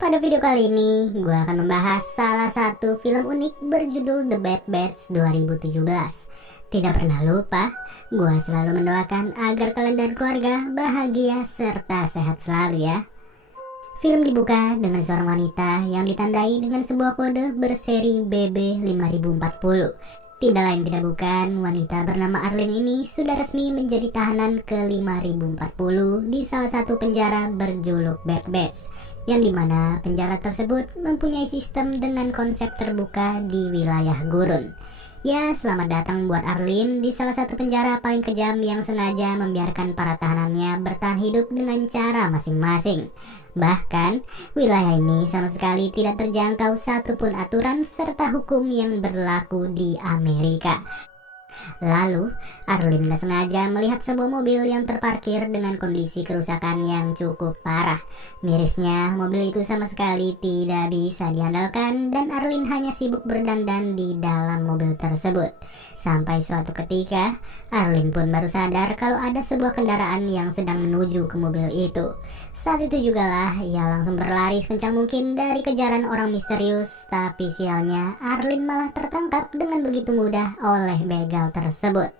Pada video kali ini, gue akan membahas salah satu film unik berjudul The Bad Batch 2017. Tidak pernah lupa, gue selalu mendoakan agar kalian dan keluarga bahagia serta sehat selalu ya. Film dibuka dengan seorang wanita yang ditandai dengan sebuah kode berseri BB5040. Tidak lain tidak bukan, wanita bernama Arlene ini sudah resmi menjadi tahanan ke-5040 di salah satu penjara berjuluk Bad Batch, yang dimana penjara tersebut mempunyai sistem dengan konsep terbuka di wilayah gurun. Ya, selamat datang buat Arlene di salah satu penjara paling kejam yang sengaja membiarkan para tahanannya bertahan hidup dengan cara masing-masing. Bahkan, wilayah ini sama sekali tidak terjangkau satupun aturan serta hukum yang berlaku di Amerika. Lalu, Arlene gak sengaja melihat sebuah mobil yang terparkir dengan kondisi kerusakan yang cukup parah. Mirisnya, mobil itu sama sekali tidak bisa diandalkan dan Arlene hanya sibuk berdandan di dalam mobil tersebut. Sampai suatu ketika, Arlene pun baru sadar kalau ada sebuah kendaraan yang sedang menuju ke mobil itu. Saat itu jugalah ia langsung berlari sekencang mungkin dari kejaran orang misterius. Tapi sialnya, Arlene malah tertangkap dengan begitu mudah oleh begal tersebut.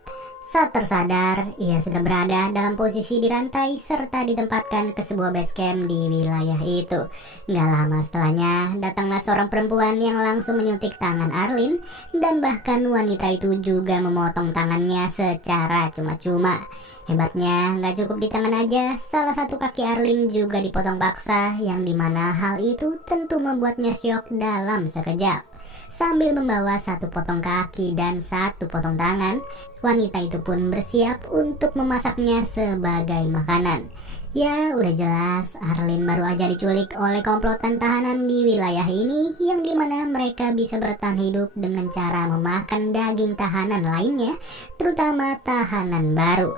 Saat tersadar, ia sudah berada dalam posisi dirantai serta ditempatkan ke sebuah base camp di wilayah itu. Gak lama setelahnya, datanglah seorang perempuan yang langsung menyuntik tangan Arlene, dan bahkan wanita itu juga memotong tangannya secara cuma-cuma. Hebatnya, gak cukup di tangan aja, salah satu kaki Arlene juga dipotong paksa, yang dimana hal itu tentu membuatnya syok dalam sekejap. Sambil membawa satu potong kaki dan satu potong tangan, wanita itu pun bersiap untuk memasaknya sebagai makanan. Ya, udah jelas Arlene baru aja diculik oleh komplotan tahanan di wilayah ini, yang dimana mereka bisa bertahan hidup dengan cara memakan daging tahanan lainnya, terutama tahanan baru.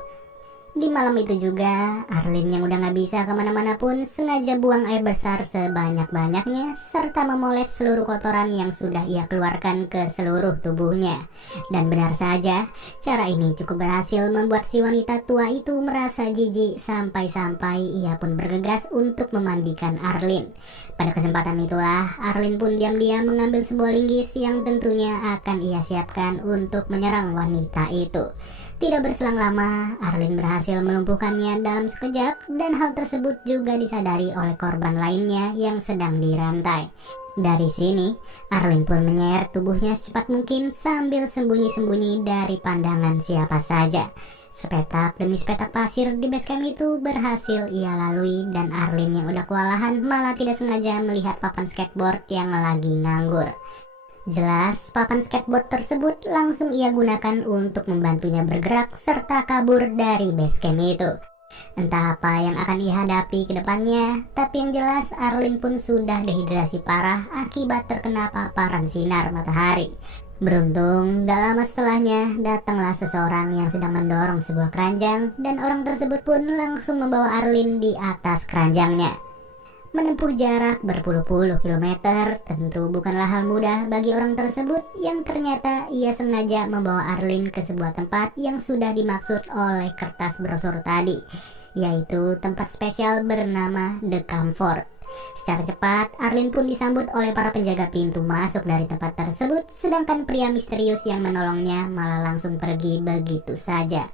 Di malam itu juga, Arlene yang udah gak bisa kemana-mana pun sengaja buang air besar sebanyak-banyaknya serta memoles seluruh kotoran yang sudah ia keluarkan ke seluruh tubuhnya. Dan benar saja, cara ini cukup berhasil membuat si wanita tua itu merasa jijik sampai-sampai ia pun bergegas untuk memandikan Arlene. Pada kesempatan itulah, Arlene pun diam-diam mengambil sebuah linggis yang tentunya akan ia siapkan untuk menyerang wanita itu. Tidak berselang lama, Arlene berhasil melumpuhkannya dalam sekejap, dan hal tersebut juga disadari oleh korban lainnya yang sedang dirantai. Dari sini, Arlene pun menyeret tubuhnya secepat mungkin sambil sembunyi-sembunyi dari pandangan siapa saja. Sepetak demi sepetak pasir di base camp itu berhasil ia lalui, dan Arlene yang udah kewalahan malah tidak sengaja melihat papan skateboard yang lagi nganggur. Jelas, papan skateboard tersebut langsung ia gunakan untuk membantunya bergerak serta kabur dari base camp itu. Entah apa yang akan dihadapi ke depannya, tapi yang jelas Arlene pun sudah dehidrasi parah akibat terkena paparan sinar matahari. Beruntung, gak lama setelahnya datanglah seseorang yang sedang mendorong sebuah keranjang, dan orang tersebut pun langsung membawa Arlene di atas keranjangnya. Menempuh jarak berpuluh-puluh kilometer tentu bukanlah hal mudah bagi orang tersebut, yang ternyata ia sengaja membawa Arlene ke sebuah tempat yang sudah dimaksud oleh kertas brosur tadi, yaitu tempat spesial bernama The Comfort. Secara cepat, Arlene pun disambut oleh para penjaga pintu masuk dari tempat tersebut, sedangkan pria misterius yang menolongnya malah langsung pergi begitu saja.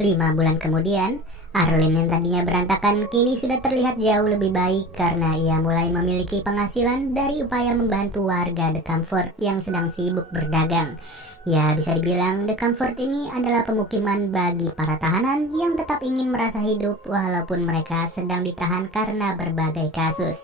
5 bulan kemudian, Arlene yang tadinya berantakan kini sudah terlihat jauh lebih baik karena ia mulai memiliki penghasilan dari upaya membantu warga The Comfort yang sedang sibuk berdagang. Ya, bisa dibilang The Comfort ini adalah pemukiman bagi para tahanan yang tetap ingin merasa hidup walaupun mereka sedang ditahan karena berbagai kasus.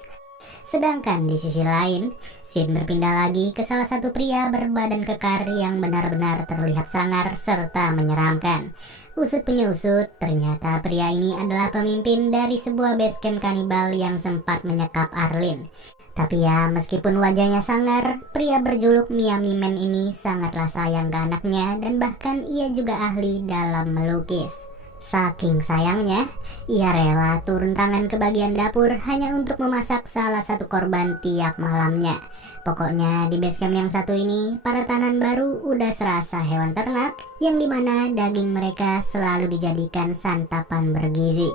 Sedangkan di sisi lain, scene berpindah lagi ke salah satu pria berbadan kekar yang benar-benar terlihat sangar serta menyeramkan. Usut punya usut, ternyata pria ini adalah pemimpin dari sebuah base camp kanibal yang sempat menyekap Arlene. Tapi ya, meskipun wajahnya sangar, pria berjuluk Miami Man ini sangatlah sayang ke anaknya, dan bahkan ia juga ahli dalam melukis. Saking sayangnya, ia rela turun tangan ke bagian dapur hanya untuk memasak salah satu korban tiap malamnya. Pokoknya di base camp yang satu ini, para tahanan baru udah serasa hewan ternak, yang dimana daging mereka selalu dijadikan santapan bergizi.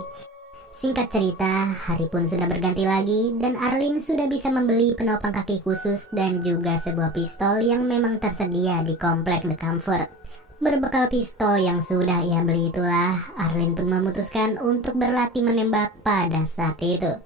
Singkat cerita, hari pun sudah berganti lagi dan Arlin sudah bisa membeli penopang kaki khusus dan juga sebuah pistol yang memang tersedia di komplek The Comfort. Berbekal pistol yang sudah ia beli itulah, Arlin pun memutuskan untuk berlatih menembak pada saat itu.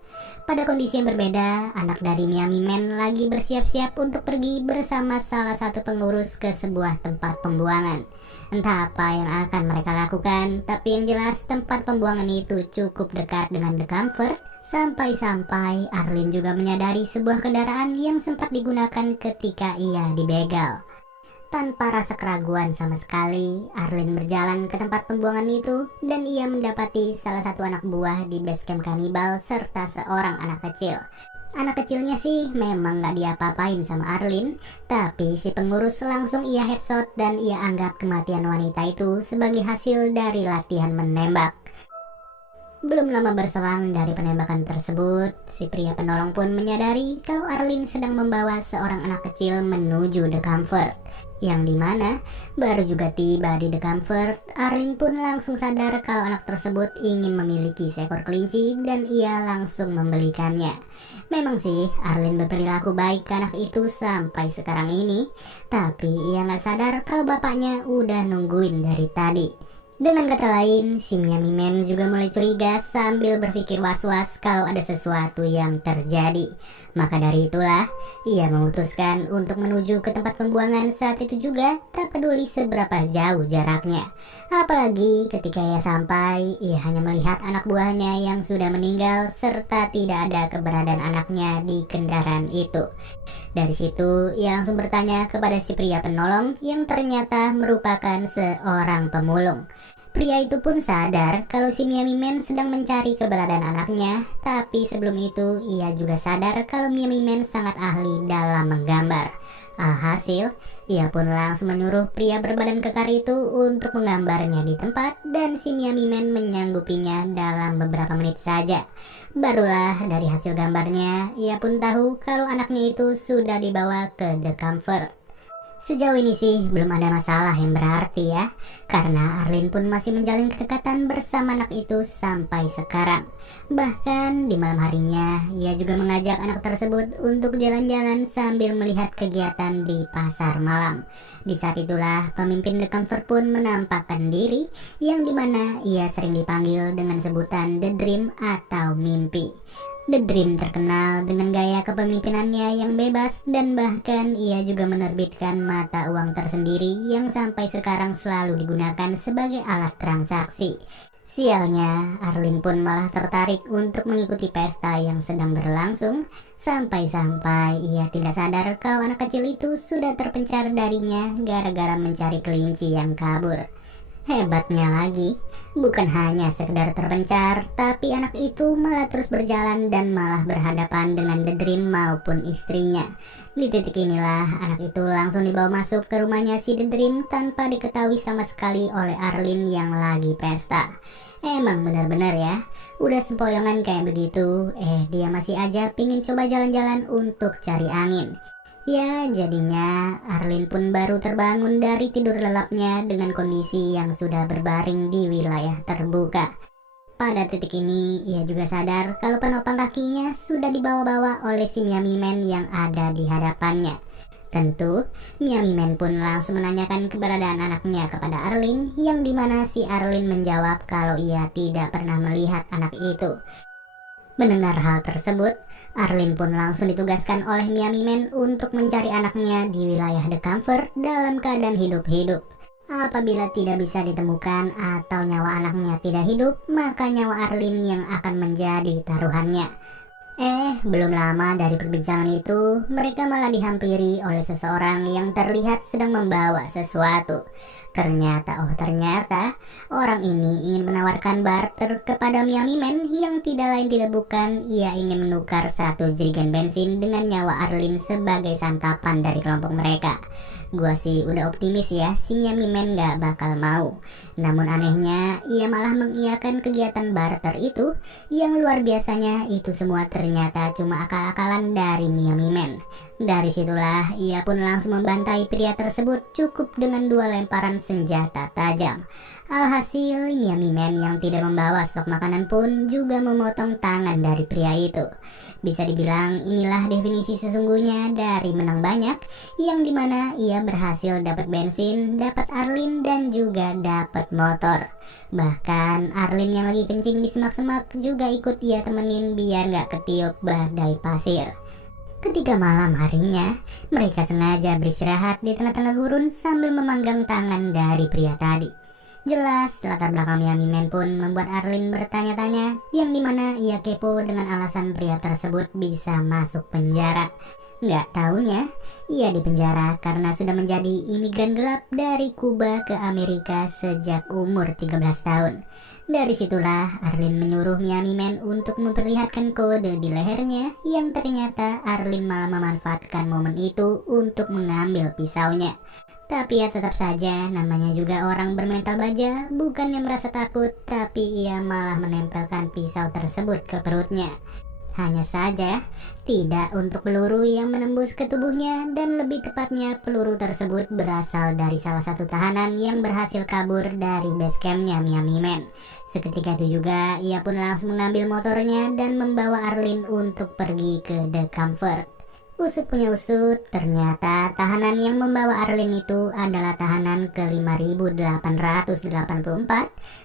Pada kondisi yang berbeda, anak dari Miami Man lagi bersiap-siap untuk pergi bersama salah satu pengurus ke sebuah tempat pembuangan. Entah apa yang akan mereka lakukan, tapi yang jelas tempat pembuangan itu cukup dekat dengan The Comfort. Sampai-sampai Arlin juga menyadari sebuah kendaraan yang sempat digunakan ketika ia dibegal. Tanpa rasa keraguan sama sekali, Arlin berjalan ke tempat pembuangan itu dan ia mendapati salah satu anak buah di basecamp kanibal serta seorang anak kecil. Anak kecilnya sih memang gak diapa-apain sama Arlin, tapi si pengurus langsung ia headshot dan ia anggap kematian wanita itu sebagai hasil dari latihan menembak. Belum lama berselang dari penembakan tersebut, si pria penolong pun menyadari kalau Arlin sedang membawa seorang anak kecil menuju The Comfort. Yang dimana baru juga tiba di The Comfort, Arlin pun langsung sadar kalau anak tersebut ingin memiliki seekor kelinci dan ia langsung membelikannya. Memang sih Arlin berperilaku baik ke anak itu sampai sekarang ini, tapi ia gak sadar kalau bapaknya udah nungguin dari tadi. Dengan kata lain, si Miami Man juga mulai curiga sambil berpikir was-was kalau ada sesuatu yang terjadi. Maka dari itulah, ia memutuskan untuk menuju ke tempat pembuangan saat itu juga, tak peduli seberapa jauh jaraknya. Apalagi ketika ia sampai, ia hanya melihat anak buahnya yang sudah meninggal serta tidak ada keberadaan anaknya di kendaraan itu. Dari situ, ia langsung bertanya kepada si pria penolong yang ternyata merupakan seorang pemulung. Pria itu pun sadar kalau si Miami Man sedang mencari keberadaan anaknya, tapi sebelum itu ia juga sadar kalau Miami Man sangat ahli dalam menggambar. Alhasil, ia pun langsung menyuruh pria berbadan kekar itu untuk menggambarnya di tempat dan si Miami Man menyanggupinya dalam beberapa menit saja. Barulah dari hasil gambarnya, ia pun tahu kalau anaknya itu sudah dibawa ke The Comfort. Sejauh ini sih belum ada masalah yang berarti ya, karena Arlin pun masih menjalin kedekatan bersama anak itu sampai sekarang. Bahkan di malam harinya, ia juga mengajak anak tersebut untuk jalan-jalan sambil melihat kegiatan di pasar malam. Di saat itulah pemimpin The Comfort pun menampakkan diri, yang dimana ia sering dipanggil dengan sebutan The Dream atau Mimpi. The Dream terkenal dengan gaya kepemimpinannya yang bebas dan bahkan ia juga menerbitkan mata uang tersendiri yang sampai sekarang selalu digunakan sebagai alat transaksi. Sialnya, Arlin pun malah tertarik untuk mengikuti pesta yang sedang berlangsung, sampai-sampai ia tidak sadar kalau anak kecil itu sudah terpencar darinya gara-gara mencari kelinci yang kabur. Hebatnya lagi, bukan hanya sekedar terpencar, tapi anak itu malah terus berjalan dan malah berhadapan dengan The Dream maupun istrinya. Di titik inilah anak itu langsung dibawa masuk ke rumahnya si The Dream tanpa diketahui sama sekali oleh Arlin yang lagi pesta. Emang benar-benar ya, udah sempoyongan kayak begitu, dia masih aja pingin coba jalan-jalan untuk cari angin. Ya, jadinya Arlin pun baru terbangun dari tidur lelapnya dengan kondisi yang sudah berbaring di wilayah terbuka. Pada titik ini, ia juga sadar kalau penopang kakinya sudah dibawa-bawa oleh si Miami Man yang ada di hadapannya. Tentu, Miami Man pun langsung menanyakan keberadaan anaknya kepada Arlin, yang dimana si Arlin menjawab kalau ia tidak pernah melihat anak itu. Mendengar hal tersebut, Arlin pun langsung ditugaskan oleh Miami Man untuk mencari anaknya di wilayah The Comfort dalam keadaan hidup-hidup. Apabila tidak bisa ditemukan atau nyawa anaknya tidak hidup, maka nyawa Arlin yang akan menjadi taruhannya. Belum lama dari perbincangan itu, mereka malah dihampiri oleh seseorang yang terlihat sedang membawa sesuatu. Ternyata orang ini ingin menawarkan barter kepada Miami Man yang tidak lain tidak bukan ia ingin menukar 1 jerigen bensin dengan nyawa Arlin sebagai santapan dari kelompok mereka. Gua sih udah optimis ya, si Miami Man gak bakal mau. Namun anehnya, ia malah mengiyakan kegiatan barter itu, yang luar biasanya itu semua ternyata cuma akal-akalan dari Miami Man. Dari situlah ia pun langsung membantai pria tersebut cukup dengan 2 lemparan senjata tajam. Alhasil, Miami Man yang tidak membawa stok makanan pun juga memotong tangan dari pria itu. Bisa dibilang inilah definisi sesungguhnya dari menang banyak, yang dimana ia berhasil dapat bensin, dapat Arlin, dan juga dapat motor. Bahkan Arlin yang lagi kencing di semak-semak juga ikut ia temenin biar gak ketiup badai pasir. Ketika malam harinya, mereka sengaja beristirahat di tengah-tengah gurun sambil memanggang tangan dari pria tadi. Jelas, latar belakang Miami Man pun membuat Arlin bertanya-tanya, yang dimana ia kepo dengan alasan pria tersebut bisa masuk penjara. Nggak taunya, ia dipenjara karena sudah menjadi imigran gelap dari Kuba ke Amerika sejak umur 13 tahun. Dari situlah Arlin menyuruh Miami Man untuk memperlihatkan kode di lehernya, yang ternyata Arlin malah memanfaatkan momen itu untuk mengambil pisaunya. Tapi ya tetap saja, namanya juga orang bermental baja, bukannya merasa takut, tapi ia malah menempelkan pisau tersebut ke perutnya. Hanya saja, tidak untuk peluru yang menembus ke tubuhnya, dan lebih tepatnya peluru tersebut berasal dari salah satu tahanan yang berhasil kabur dari base campnya Miami Man. Seketika itu juga, ia pun langsung mengambil motornya dan membawa Arlin untuk pergi ke The Comfort. Usut punya usut, ternyata tahanan yang membawa Arlin itu adalah tahanan ke-5.884,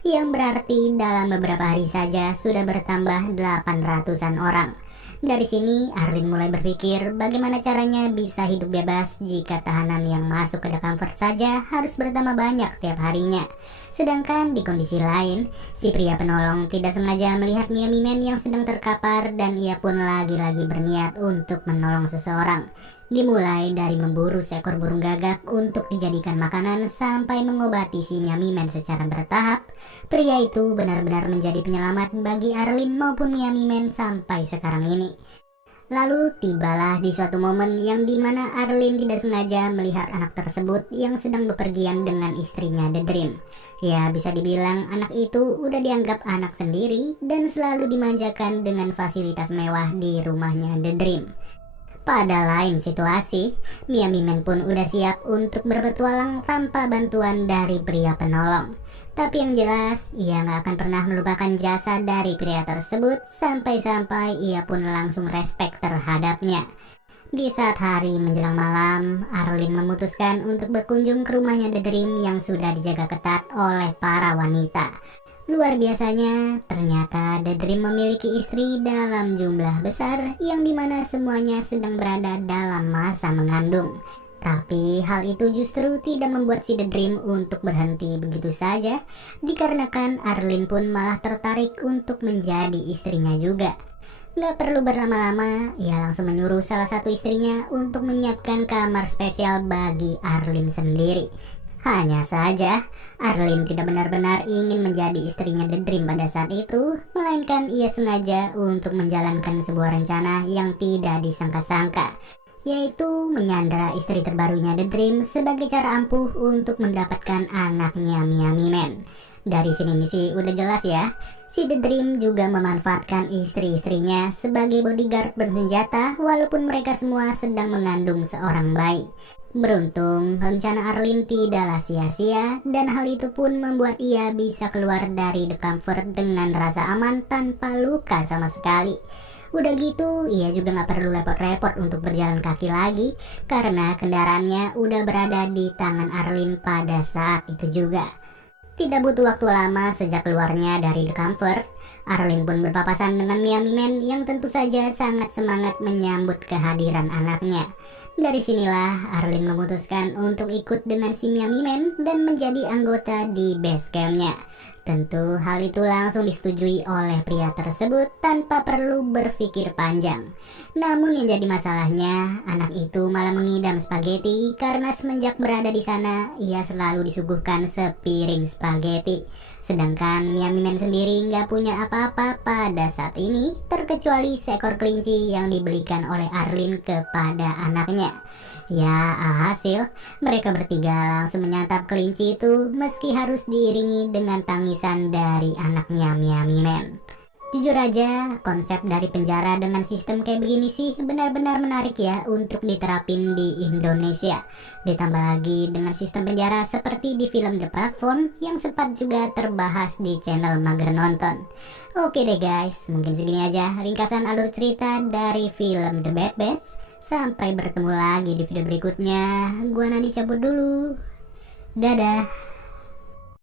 yang berarti dalam beberapa hari saja sudah bertambah 800-an orang. Dari sini Arlin mulai berpikir bagaimana caranya bisa hidup bebas jika tahanan yang masuk ke The Comfort saja harus bertambah banyak tiap harinya. Sedangkan di kondisi lain, si pria penolong tidak sengaja melihat Miami Man yang sedang terkapar, dan ia pun lagi-lagi berniat untuk menolong seseorang. Dimulai dari memburu seekor burung gagak untuk dijadikan makanan sampai mengobati si Miami Man secara bertahap, pria itu benar-benar menjadi penyelamat bagi Arlin maupun Miami Man sampai sekarang ini. Lalu tibalah di suatu momen yang dimana Arlin tidak sengaja melihat anak tersebut yang sedang bepergian dengan istrinya The Dream. Ya, bisa dibilang anak itu udah dianggap anak sendiri dan selalu dimanjakan dengan fasilitas mewah di rumahnya The Dream. Pada lain situasi, Miami Man pun udah siap untuk berpetualang tanpa bantuan dari pria penolong. Tapi yang jelas, ia gak akan pernah melupakan jasa dari pria tersebut, sampai-sampai ia pun langsung respek terhadapnya. Di saat hari menjelang malam, Arlin memutuskan untuk berkunjung ke rumahnya The Dream yang sudah dijaga ketat oleh para wanita. Luar biasanya, ternyata The Dream memiliki istri dalam jumlah besar, yang dimana semuanya sedang berada dalam masa mengandung. Tapi hal itu justru tidak membuat si The Dream untuk berhenti begitu saja, dikarenakan Arlin pun malah tertarik untuk menjadi istrinya juga. Gak perlu berlama-lama, ia langsung menyuruh salah satu istrinya untuk menyiapkan kamar spesial bagi Arlin sendiri. Hanya saja, Arlin tidak benar-benar ingin menjadi istrinya The Dream pada saat itu, melainkan ia sengaja untuk menjalankan sebuah rencana yang tidak disangka-sangka, yaitu menyandra istri terbarunya The Dream sebagai cara ampuh untuk mendapatkan anaknya Miami Man. Dari sini misi udah jelas ya, si The Dream juga memanfaatkan istri-istrinya sebagai bodyguard bersenjata walaupun mereka semua sedang mengandung seorang bayi. Beruntung, rencana Arlin tidaklah sia-sia, dan hal itu pun membuat ia bisa keluar dari The Comfort dengan rasa aman tanpa luka sama sekali. Udah gitu, ia juga gak perlu repot-repot untuk berjalan kaki lagi, karena kendaraannya udah berada di tangan Arlin pada saat itu juga. Tidak butuh waktu lama sejak keluarnya dari The Comfort, Arlin pun berpapasan dengan Miami Man yang tentu saja sangat semangat menyambut kehadiran anaknya. Dari sinilah Arlin memutuskan untuk ikut dengan si Miami Man dan menjadi anggota di base campnya. Tentu hal itu langsung disetujui oleh pria tersebut tanpa perlu berpikir panjang. Namun yang jadi masalahnya, anak itu malah mengidam spaghetti karena semenjak berada di sana ia selalu disuguhkan sepiring spaghetti. Sedangkan Miami Man sendiri nggak punya apa-apa pada saat ini, terkecuali seekor kelinci yang dibelikan oleh Arlin kepada anaknya. Ya, alhasil mereka bertiga langsung menyantap kelinci itu meski harus diiringi dengan tangisan dari anaknya Miami Man. Jujur aja, konsep dari penjara dengan sistem kayak begini sih benar-benar menarik ya untuk diterapin di Indonesia. Ditambah lagi dengan sistem penjara seperti di film The Platform yang sempat juga terbahas di channel Mager Nonton. Oke deh guys, mungkin segini aja ringkasan alur cerita dari film The Bad Batch. Sampai bertemu lagi di video berikutnya. Gua Nani cabut dulu. Dadah.